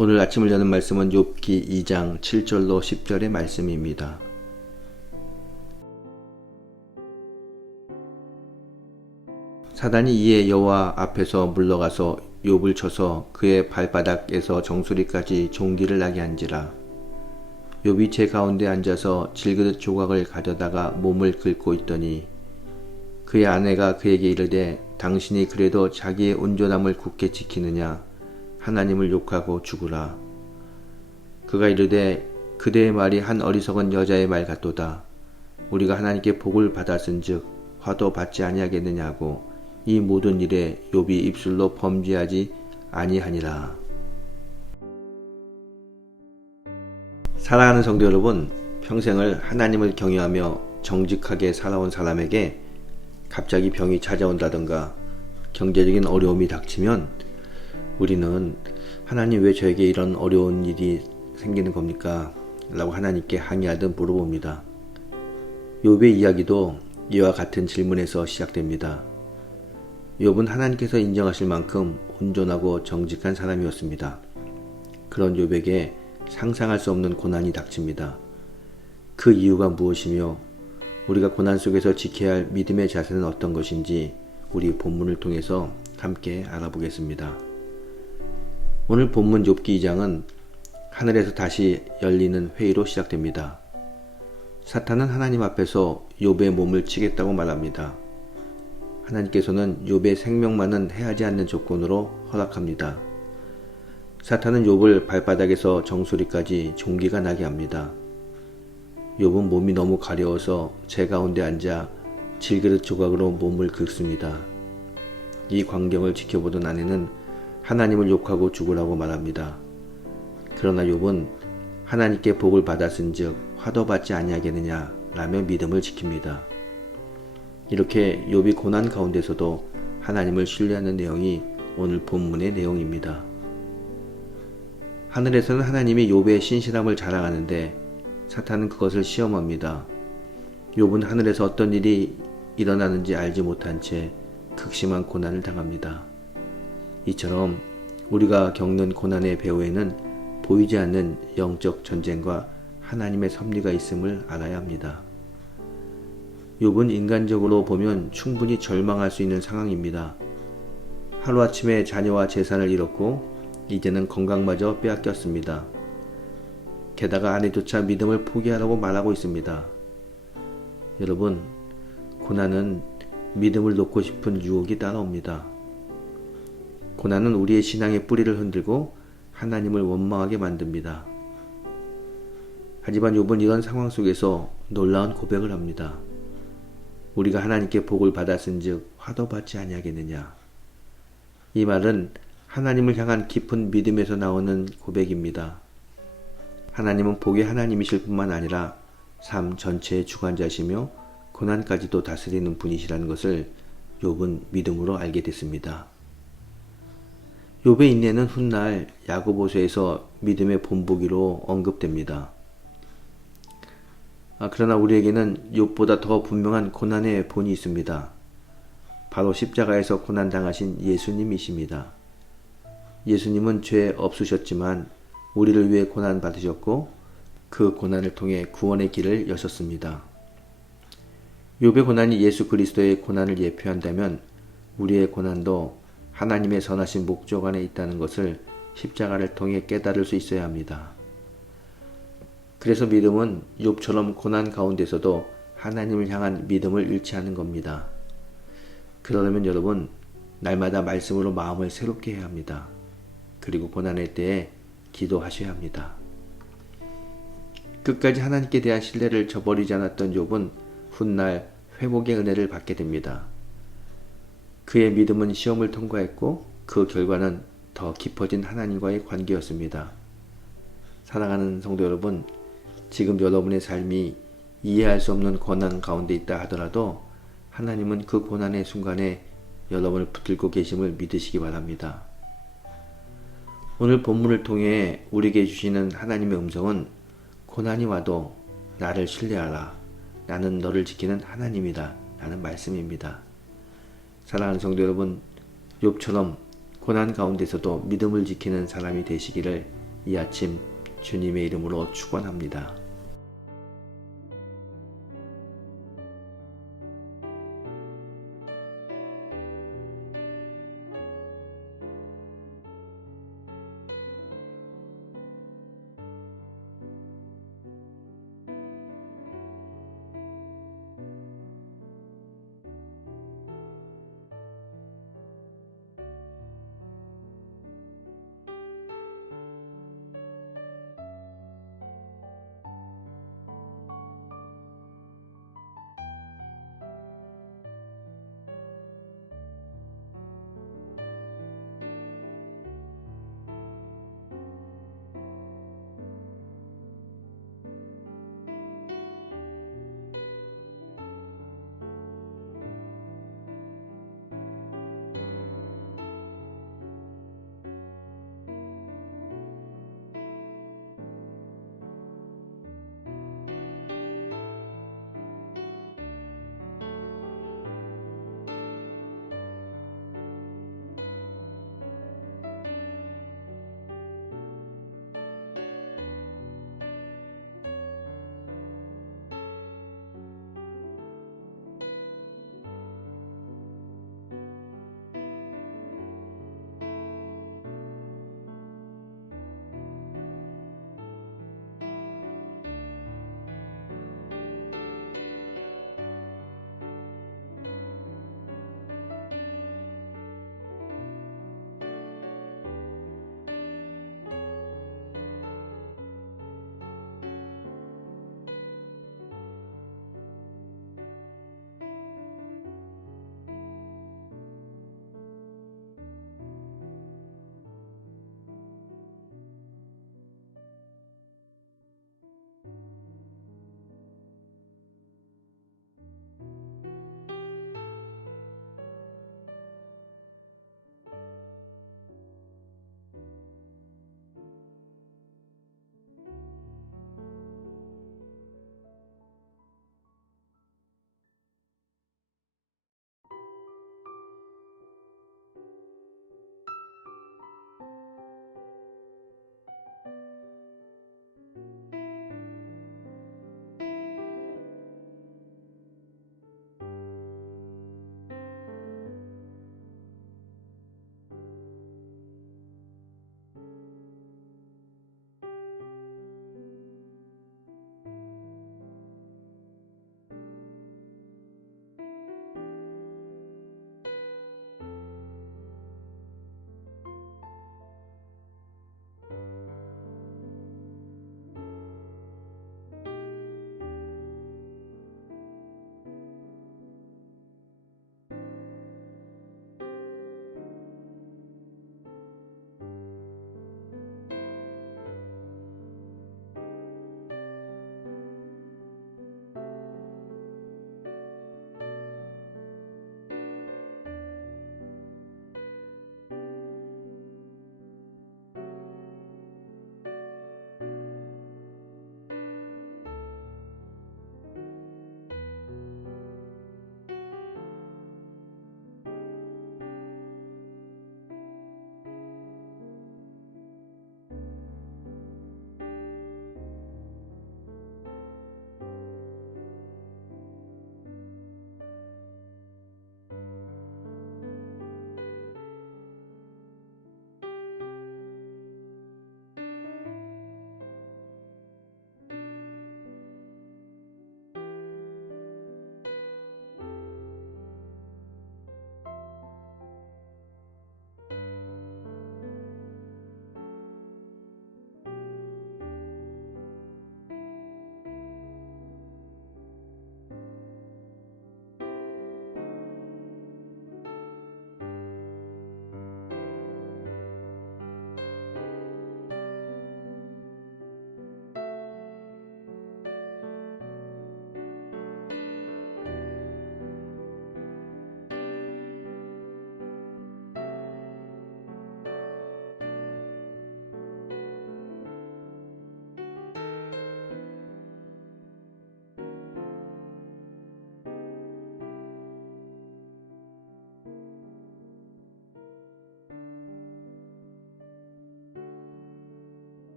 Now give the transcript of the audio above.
오늘 아침을 여는 말씀은 욥기 2장 7절로 10절의 말씀입니다. 사단이 이에 여호와 앞에서 물러가서 욥을 쳐서 그의 발바닥에서 정수리까지 종기를 나게 한지라. 욥이 제 가운데 앉아서 질그릇 조각을 가져다가 몸을 긁고 있더니 그의 아내가 그에게 이르되 당신이 그래도 자기의 온전함을 굳게 지키느냐? 하나님을 욕하고 죽으라. 그가 이르되 그대의 말이 한 어리석은 여자의 말 같도다. 우리가 하나님께 복을 받았은즉 화도 받지 아니하겠느냐고 이 모든 일에 욥이 입술로 범죄하지 아니하니라. 사랑하는 성도 여러분, 평생을 하나님을 경외하며 정직하게 살아온 사람에게 갑자기 병이 찾아온다든가 경제적인 어려움이 닥치면 우리는 하나님 왜 저에게 이런 어려운 일이 생기는 겁니까? 라고 하나님께 항의하듯 물어봅니다. 욥의 이야기도 이와 같은 질문에서 시작됩니다. 욥은 하나님께서 인정하실 만큼 온전하고 정직한 사람이었습니다. 그런 욥에게 상상할 수 없는 고난이 닥칩니다. 그 이유가 무엇이며 우리가 고난 속에서 지켜야 할 믿음의 자세는 어떤 것인지 우리 본문을 통해서 함께 알아보겠습니다. 오늘 본문 욥기 2장은 하늘에서 다시 열리는 회의로 시작됩니다. 사탄은 하나님 앞에서 욥의 몸을 치겠다고 말합니다. 하나님께서는 욥의 생명만은 해하지 않는 조건으로 허락합니다. 사탄은 욥을 발바닥에서 정수리까지 종기가 나게 합니다. 욥은 몸이 너무 가려워서 제 가운데 앉아 질그릇 조각으로 몸을 긁습니다. 이 광경을 지켜보던 아내는 하나님을 욕하고 죽으라고 말합니다. 그러나 욥은 하나님께 복을 받았은즉 화도 받지 아니하겠느냐 라며 믿음을 지킵니다. 이렇게 욥이 고난 가운데서도 하나님을 신뢰하는 내용이 오늘 본문의 내용입니다. 하늘에서는 하나님이 욥의 신실함을 자랑하는데 사탄은 그것을 시험합니다. 욥은 하늘에서 어떤 일이 일어나는지 알지 못한 채 극심한 고난을 당합니다. 이처럼 우리가 겪는 고난의 배후에는 보이지 않는 영적 전쟁과 하나님의 섭리가 있음을 알아야 합니다. 욥은 인간적으로 보면 충분히 절망할 수 있는 상황입니다. 하루아침에 자녀와 재산을 잃었고 이제는 건강마저 빼앗겼습니다. 게다가 아내조차 믿음을 포기하라고 말하고 있습니다. 여러분, 고난은 믿음을 놓고 싶은 유혹이 따라옵니다. 고난은 우리의 신앙의 뿌리를 흔들고 하나님을 원망하게 만듭니다. 하지만 욥은 이런 상황 속에서 놀라운 고백을 합니다. 우리가 하나님께 복을 받았은즉 화도 받지 아니하겠느냐. 이 말은 하나님을 향한 깊은 믿음에서 나오는 고백입니다. 하나님은 복의 하나님이실 뿐만 아니라 삶 전체의 주관자시며 고난까지도 다스리는 분이시라는 것을 욥은 믿음으로 알게 됐습니다. 욥의 인내는 훗날 야고보서에서 믿음의 본보기로 언급됩니다. 그러나 우리에게는 욥보다 더 분명한 고난의 본이 있습니다. 바로 십자가에서 고난당하신 예수님이십니다. 예수님은 죄 없으셨지만 우리를 위해 고난 받으셨고 그 고난을 통해 구원의 길을 여셨습니다. 욥의 고난이 예수 그리스도의 고난을 예표한다면 우리의 고난도 하나님의 선하신 목적 안에 있다는 것을 십자가를 통해 깨달을 수 있어야 합니다. 그래서 믿음은 욥처럼 고난 가운데서도 하나님을 향한 믿음을 잃지 않는 겁니다. 그러려면 여러분, 날마다 말씀으로 마음을 새롭게 해야 합니다. 그리고 고난의 때에 기도하셔야 합니다. 끝까지 하나님께 대한 신뢰를 저버리지 않았던 욥은 훗날 회복의 은혜를 받게 됩니다. 그의 믿음은 시험을 통과했고 그 결과는 더 깊어진 하나님과의 관계였습니다. 사랑하는 성도 여러분, 지금 여러분의 삶이 이해할 수 없는 고난 가운데 있다 하더라도 하나님은 그 고난의 순간에 여러분을 붙들고 계심을 믿으시기 바랍니다. 오늘 본문을 통해 우리에게 주시는 하나님의 음성은 고난이 와도 나를 신뢰하라. 나는 너를 지키는 하나님이다. 라는 말씀입니다. 사랑하는 성도 여러분, 욥처럼 고난 가운데서도 믿음을 지키는 사람이 되시기를 이 아침 주님의 이름으로 축원합니다.